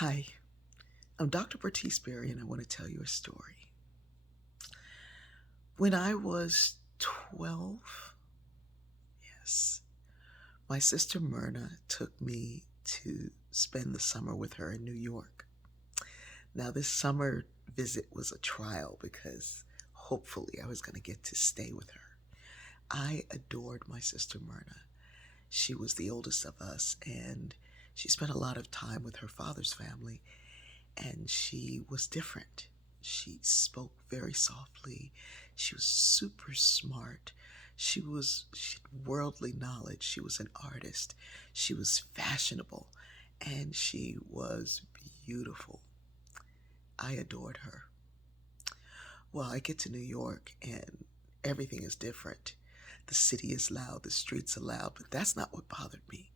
Hi, I'm Dr. Bertice Berry, and I want to tell you a story. When I was 12, yes, my sister Myrna took me to spend the summer with her in New York. Now, this summer visit was a trial because hopefully I was going to get to stay with her. I adored my sister Myrna. She was the oldest of us, and she spent a lot of time with her father's family, and she was different. She spoke very softly. She was super smart. She had worldly knowledge. She was an artist. She was fashionable, and she was beautiful. I adored her. Well, I get to New York and everything is different. The city is loud, the streets are loud, but that's not what bothered me.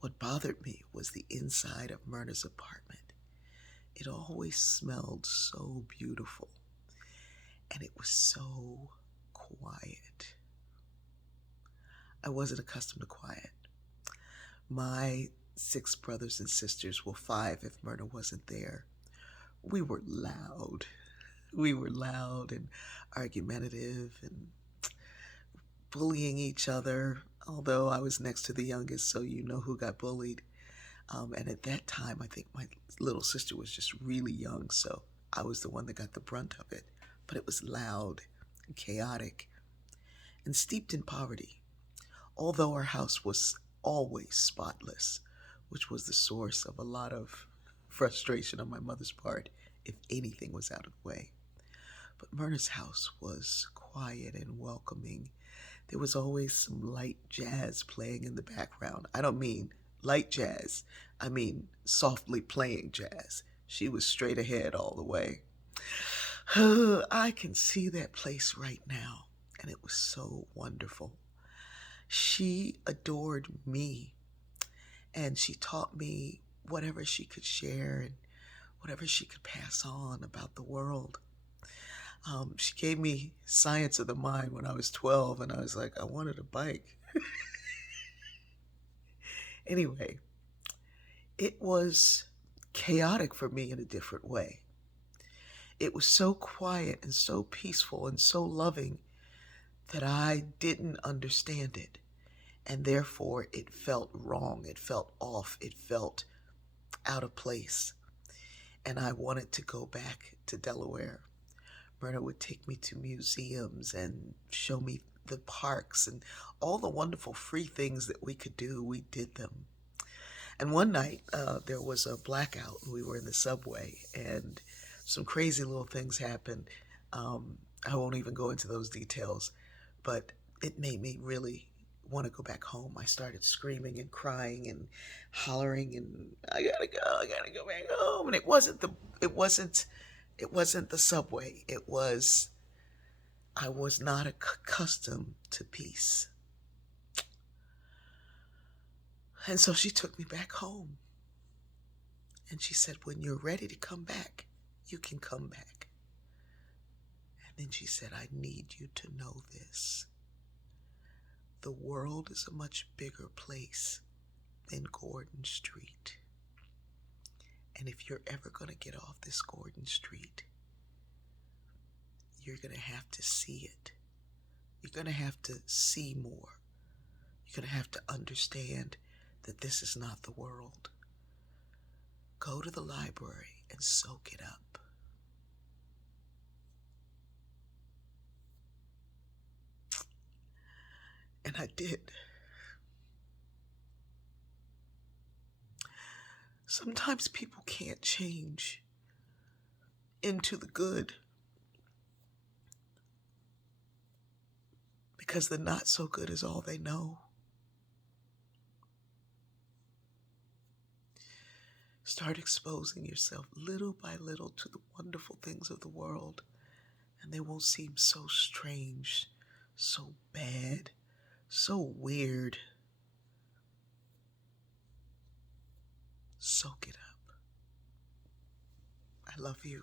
What bothered me was the inside of Myrna's apartment. It always smelled so beautiful, and it was so quiet. I wasn't accustomed to quiet. My six brothers and sisters, well, five if Myrna wasn't there, we were loud. We were loud and argumentative and bullying each other, although I was next to the youngest, so you know who got bullied. And at that time, I think my little sister was just really young, so I was the one that got the brunt of it. But it was loud and chaotic and steeped in poverty, although our house was always spotless, which was the source of a lot of frustration on my mother's part if anything was out of the way. But Myrna's house was quiet and welcoming. There was always some light jazz playing in the background. I don't mean light jazz, I mean softly playing jazz. She was straight ahead all the way. I can see that place right now, and it was so wonderful. She adored me, and she taught me whatever she could share and whatever she could pass on about the world. She gave me Science of the Mind when I was 12, and I was like, I wanted a bike. Anyway, it was chaotic for me in a different way. It was so quiet and so peaceful and so loving that I didn't understand it. And therefore, it felt wrong. It felt off. It felt out of place. And I wanted to go back to Delaware. Myrna would take me to museums and show me the parks and all the wonderful free things that we could do. We did them. And one night, there was a blackout, and we were in the subway, and some crazy little things happened. I won't even go into those details, but it made me really want to go back home. I started screaming and crying and hollering, and I gotta go back home. And it wasn't the subway. It was I was not accustomed to peace. And so she took me back home. And she said, when you're ready to come back, you can come back. And then she said, I need you to know this. The world is a much bigger place than Gordon Street. And if you're ever going to get off this Gordon Street, you're going to have to see it. You're going to have to see more. You're going to have to understand that this is not the world. Go to the library and soak it up. And I did. Sometimes people can't change into the good because the not so good is all they know. Start exposing yourself little by little to the wonderful things of the world, and they won't seem so strange, so bad, so weird. Soak it up. I love you.